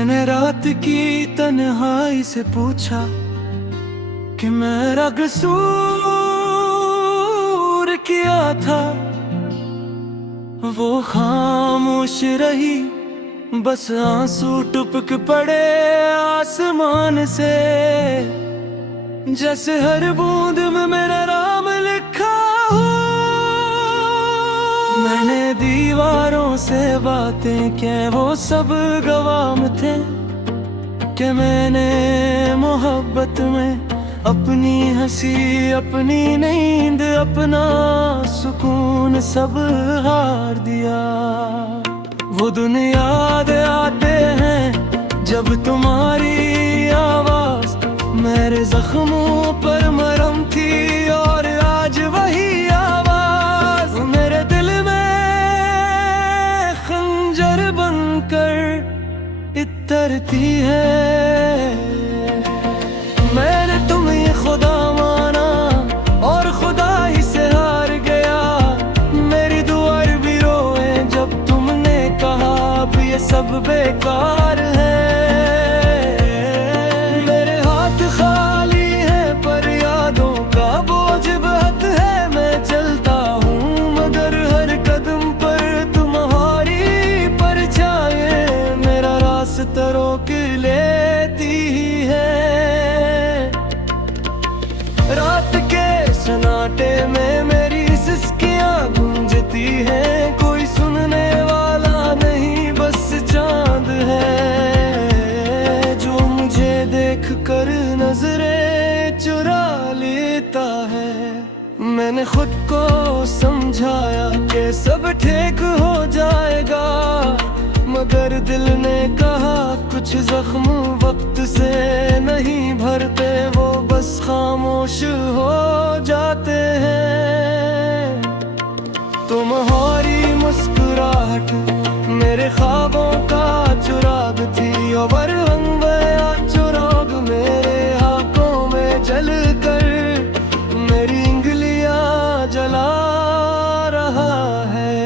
मैंने रात की तन्हाई से पूछा कि मेरा कसूर किया था। वो खामोश रही, बस आंसू टपक पड़े आसमान से। जैसे हर बूंद में मेरा नाम लिखा हो। मैंने दीवारों से बातें की, वो सब गवाह थे कि मैंने मोहब्बत में अपनी हंसी, अपनी नींद, अपना सुकून सब हार दिया। वो दिन याद आते हैं जब तुम्हारी आवाज मेरे जख्मों पर मरहम थी, और आज वही आवाज मेरे दिल में खंजर बनकर इतरती है। मैंने तुम्हें खुदा माना और खुदा ही से हार गया। मेरी दुआ भी रोए जब तुमने कहा अब ये सब बेकार है। मेरे हाथ खाली है पर यादों का बोझ बहुत है। मैं चलता हूँ मगर हर कदम पर तुम्हारी परछाएं मेरा रास्ता रोक लेती है। रात के सन्नाटे में मेरी सिसकियां गूंजती हैं। कोई सुनने वाला नहीं, बस चांद है जो मुझे देख कर नजरें चुरा लेता है। मैंने खुद को समझाया कि सब ठीक हो जाएगा, मगर दिल ने कहा कुछ जख्म वक्त से नहीं भरते, वो बस खामोश हो जाते हैं। तुम्हारी मुस्कुराहट मेरे ख्वाबों का चुराग थी, और रंग गया चुराग मेरे आंखों में जल कर मेरी उंगलियां जला रहा है।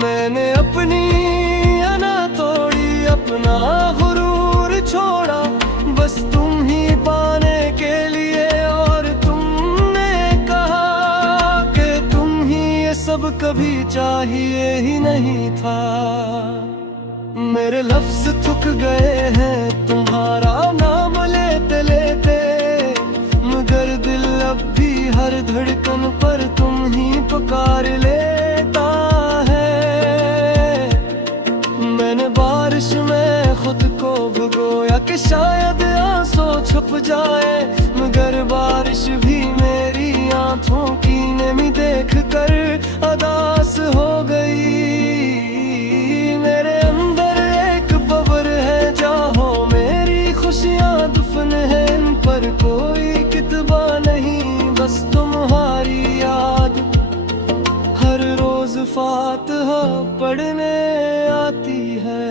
मैंने अपनी अना तोड़ी, अपना गुरूर छोड़ा, बस तुम ही पाने के लिए। और तुमने कहा कि तुम ही ये सब कभी चाहिए ही नहीं था। मेरे लफ्ज थक गए हैं तुम्हारा नाम लेते लेते, मगर दिल अब भी हर धड़कन पर तुम ही पुकार लेता है। मैंने बारिश में खुद को भिगोया कि शायद आंसू छुप जाए, मगर बारिश भी मेरी आंखों की नमी देख कर अदास हो गई। मेरे अंदर एक बबर है जाहो मेरी खुशियां दुफन है, इन पर कोई कितबा नहीं, बस तुम्हारी याद हर रोज फातिहा पढ़ने आती है।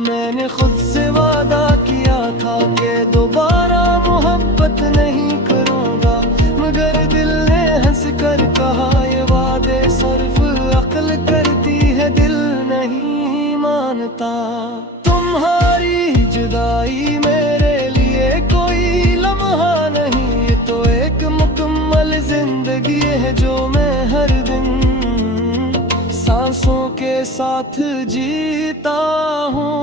मैंने खुद से वादा किया था कि दोबारा मोहब्बत नहीं करूँगा, मगर दिल ने हंस कर कहा ये वादे सिर्फ अक्ल करती है, दिल नहीं मानता। तुम्हारी जुदाई मेरे लिए कोई लम्हा नहीं, ये तो एक मुकम्मल जिंदगी है जो मैं हर दिन सांसों के साथ जीता हूँ।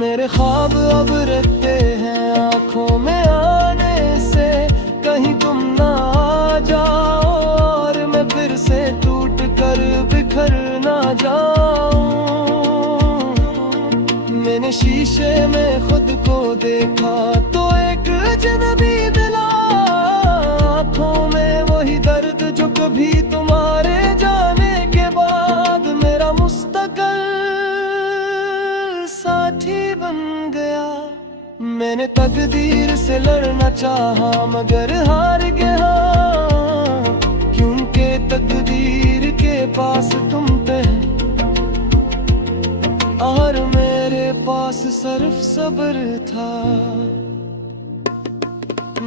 मेरे ख्वाब अब रखते हैं आँखों में आने से, कहीं तुम ना आ जाओ और मैं फिर से टूट कर बिखर ना जाऊं। मैंने शीशे में खुद को देखा तो एक अजनबी मिला, आँखों में वही दर्द जो कभी तुम्हारे जाने के बाद मेरा मुस्तकिल साथी बन गया। मैंने तकदीर से लड़ना चाहा मगर हार गया, क्योंकि तकदीर के पास तुम थे और मेरे पास सिर्फ सब्र था।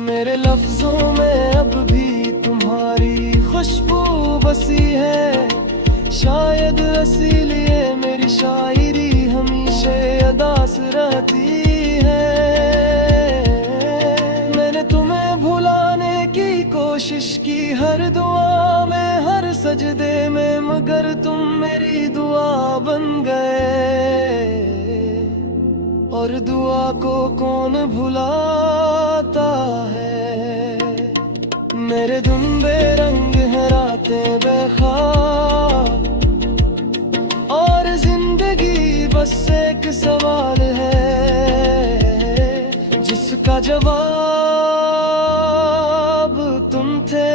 मेरे लफ्जों में अब भी तुम्हारी खुशबू बसी है, शायद इसीलिए मेरी शायरी हमेशा अदास रहती है। मैंने तुम्हें भुलाने की कोशिश की हर दुआ में, हर सजदे में, मगर तुम मेरी दुआ बन गए। और दुआ को कौन भुलाता है। मेरे दिन बेरंग है, रातें बेख्याल, और जिंदगी बस एक सवाल है जिसका जवाब तुम थे।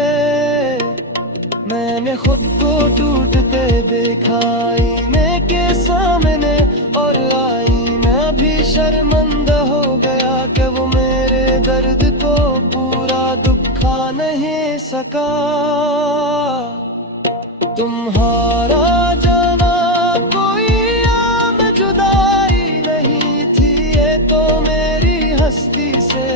मैंने खुद को टूटते देखा आईने के सामने, और आईना भी शर्मिंदा हो गया कि वो मेरे दर्द को पूरा दुखा नहीं सका। तुम्हारा जाना कोई आम जुदाई नहीं थी, ये तो मेरी हस्ती से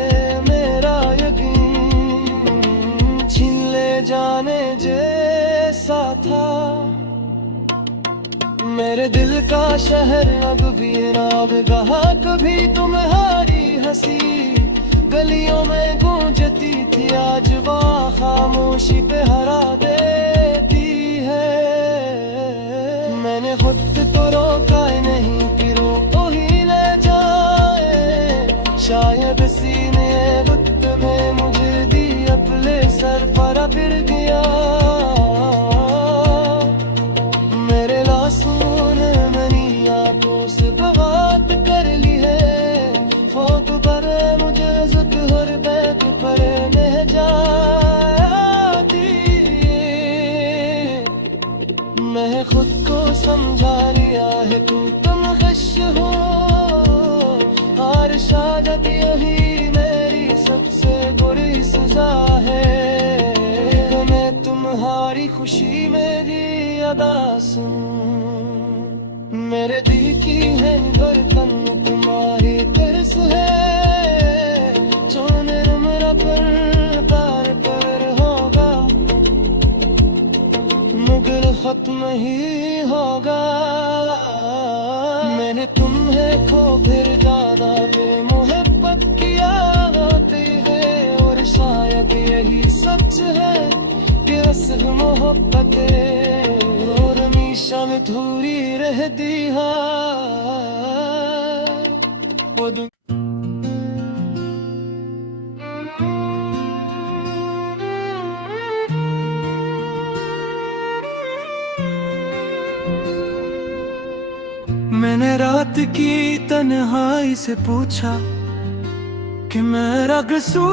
मेरा यकीन छीन ले जाने जैसा था। मेरे दिल का शहर अब भी नाबगहा, कभी तुम्हारी हंसी गलियों में गूंजती थी, आज वहाँ खामोशी पे हरा देती है। मैंने खुद को रोका नहीं कि रोको ही ले जाए, शायद सीने वक्त में मुझे दी अपने सर पर फिर गया। मेरे लासून मेरी आंखों से बात कर ली है, फोक पर मुझे इज्जत हर बैठ पर नहीं जाती। मैं खुद को समझा लिया है कि तुम गश हो, हर शादत यही मेरी सबसे बुरी सजा है। मैं तुम्हारी खुशी मेरी अदा सुन, मेरे दिल की है धड़कन तुम्हारी तरस है। जो मेरा पर होगा, मगर खत्म ही होगा। मैंने तुम्हें खो फिर जाना बेमुहब्बत किया होती है, और शायद यही सच है कि असल मोहब्बत और हमेशा में अधूरी रहती है। वो मैंने रात की तन्हाई से पूछा कि मेरा कसूर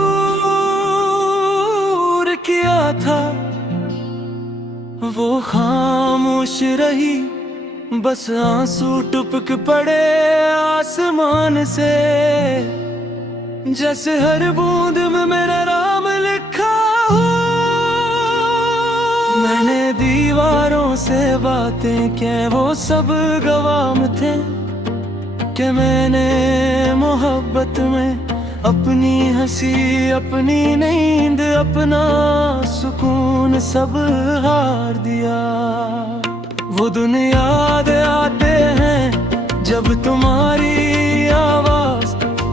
क्या था। वो खामोश रही, बस आंसू टपक पड़े आसमान से, जैसे हर बूंद में मेरा नाम लिखा हो। मैंने दीवारों से बातें की, वो सब गवाह थे कि मैंने मोहब्बत में अपनी हंसी, अपनी नींद, अपना सुकून सब हार दिया। वो दिन याद आते हैं जब तुम्हारी आवाज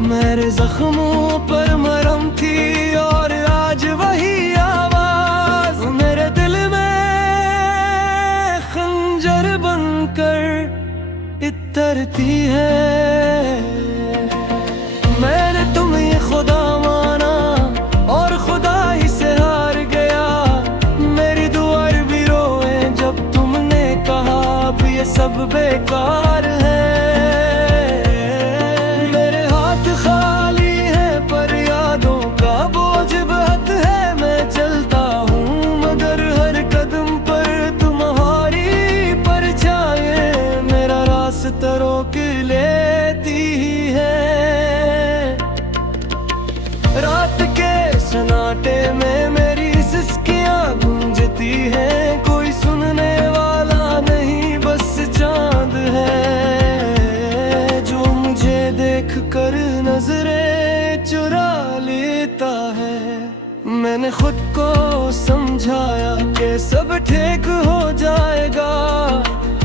मेरे जख्मों पर मरहम थी, और आज वही आवाज मेरे दिल में खंजर बनकर इतरती है। मैंने तुम्हें खुदा माना और खुदा ही से हार गया। मेरी दुआ भी रोए जब तुमने कहा अब ये सब बेकार है। मेरे हाथ खाली है पर यादों का बोझ बहुत है। मैं चलता हूँ मगर हर कदम पर तुम्हारी परछाएं मेरा रास्ता रोक लेती है। रात के सन्नाटे में मेरी सिसकियां गूंजती हैं, कोई सुनने वाला नहीं बस चांद है जो मुझे देख कर नजरें चुरा लेता है। मैंने खुद को समझाया कि सब ठीक हो जाएगा,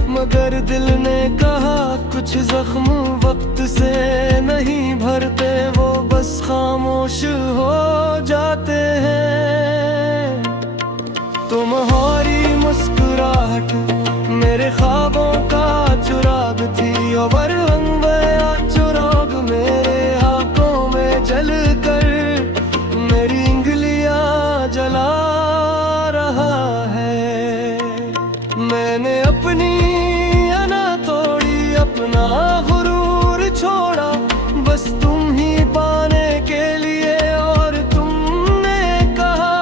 मगर दिल ने कहा कुछ जख्म वक्त से नहीं भरते, वो बस खामोश हो जाते हैं। तुम्हारी मुस्कुराहट मेरे ख्वाबों का चुराग थी, और चुराग मेरे आंखों में जल कर मेरी उंगलियां जला रहा है। मैंने अपनी अना तोड़ी, अपना गुरूर छोड़ा, बस तुम ही पाने के लिए, और तुमने कहा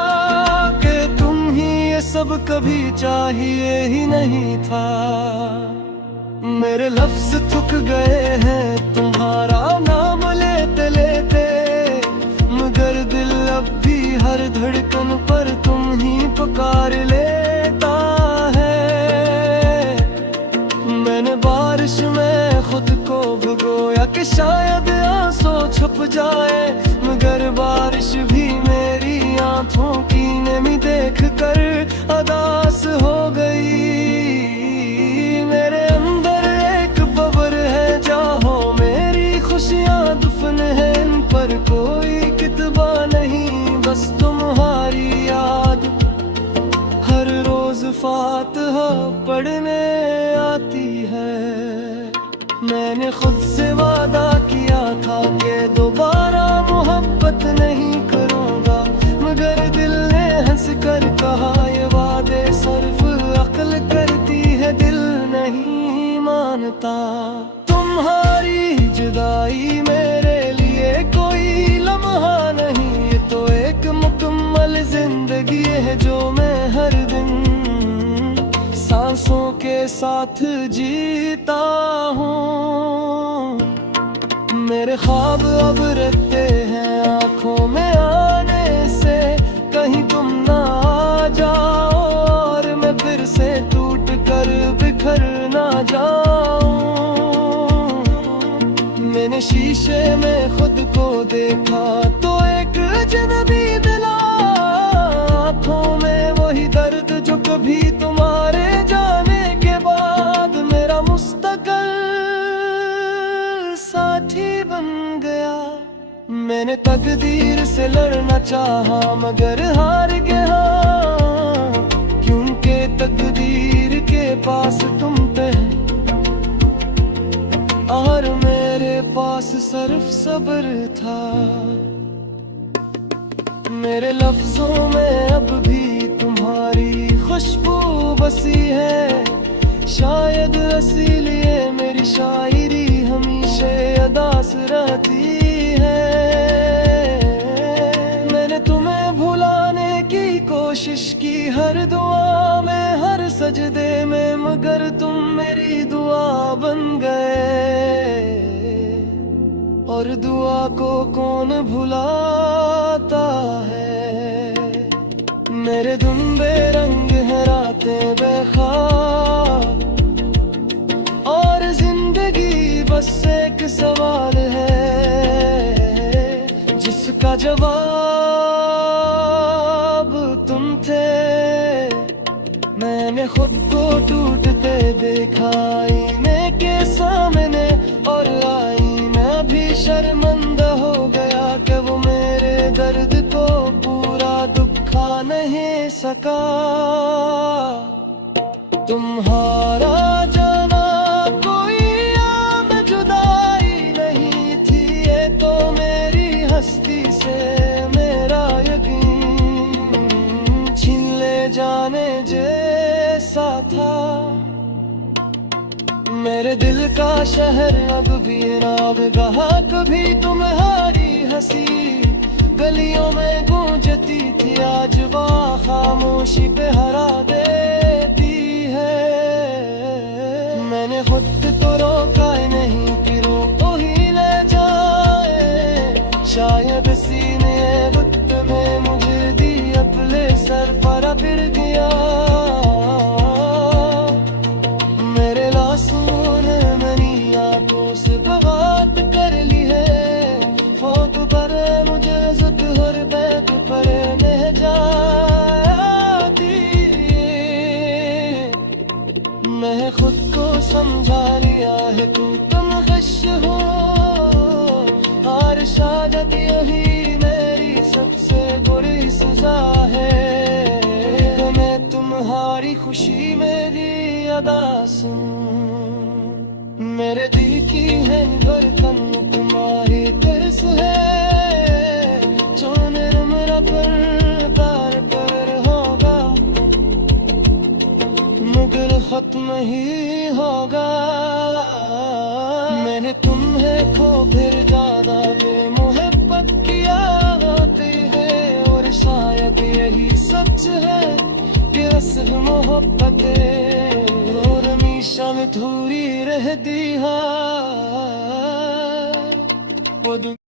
कि तुम ही ये सब कभी चाहिए ही नहीं था। मेरे लफ्ज थक गए हैं तुम्हारा नाम लेते लेते, मगर दिल अब भी हर धड़कन पर तुम ही पुकार लेता है। मैंने बारिश में खुद को भिगोया कि शायद आंसू छुप जाए, मगर बारिश भी मेरी आंखों की नमी देख कर अदास हो गई। मेरे अंदर एक बबर है जहाँ मेरी खुशियाँ दफन है, इन पर कोई कितबा नहीं, बस तुम्हारी याद हर रोज फातिहा पढ़ने आती है। मैंने खुद से वादा किया था कि दोबारा मोहब्बत नहीं करूँगा, मगर दिल ने हंस कर कहा ये वादे सिर्फ अक्ल करती है, दिल नहीं मानता। तुम्हारी जुदाई मेरे लिए कोई लम्हा नहीं, ये तो एक मुकम्मल जिंदगी है जो मैं हर दिन सांसों के साथ जीता हूँ। मेरे ख्वाब अब रहते हैं आँखों में आने से, कहीं तुम ना आ जाओ और मैं फिर से टूट कर बिखर ना जाऊं। मैंने शीशे में खुद को देखा तो एक अजनबी मिला, आँखों में वही दर्द जो कभी तुम्हारे जाने के बाद मेरा मुस्तकिल साथी बन गया। मैंने तकदीर से लड़ना चाहा मगर हार गया, क्योंकि तकदीर के पास तुम थे और मेरे पास सिर्फ सब्र था। मेरे लफ्जों में अब भी तुम्हारी खुशबू बसी है, शायद इसीलिए मेरी शायरी हमेशा अदास रहती है। मैंने तुम्हें भुलाने की कोशिश की हर दुआ में, हर सजदे में, मगर तुम मेरी दुआ बन गए, और दुआ को कौन भुलाता है। मेरे दुम्बे रंग है रातें बेख्वाब, और जिंदगी बस एक सवाल है जिसका जवाब तुम थे। मैंने खुद को टूटते देखा आईने के सामने, और आईना भी शर्मिंदा हो गया कि वो मेरे दर्द को पूरा दुखा नहीं सका। तुम्हारा जाना कोई आम जुदाई नहीं थी, ये तो मेरी हस्ती से मेरा यकीन छीन ले जाने जैसा था। मेरे दिल का शहर अब भी नाबगहा, कभी तुम्हारी हंसी गलियों में गूंजती थी, आज वहाँ खामोशी पे हरा देती है। मैंने खुद तो रोका नहीं कि रोको ही ले जाए, शायद सीने वक्त में मुझे दी अपने सर पर फिर दिया। मेरे लासून मेरी आंखों से बगावत कर ली है, फोट पर मुझे ज़द हर बैठ पर शायद यही मेरी सबसे बुरी सजा है। मैं तुम्हारी खुशी मेरी अदा सुन, मेरे दिल की है धड़कन तुम्हारी तरस है। जो मेरा पर होगा, मुगल खत्म ही होगा। मैंने तुम्हें खो फिर ज्यादा बेमुहब्बत किया होती है, और शायद यही सच है कि असल मोहब्बत और हमेशा में अधूरी रहती है।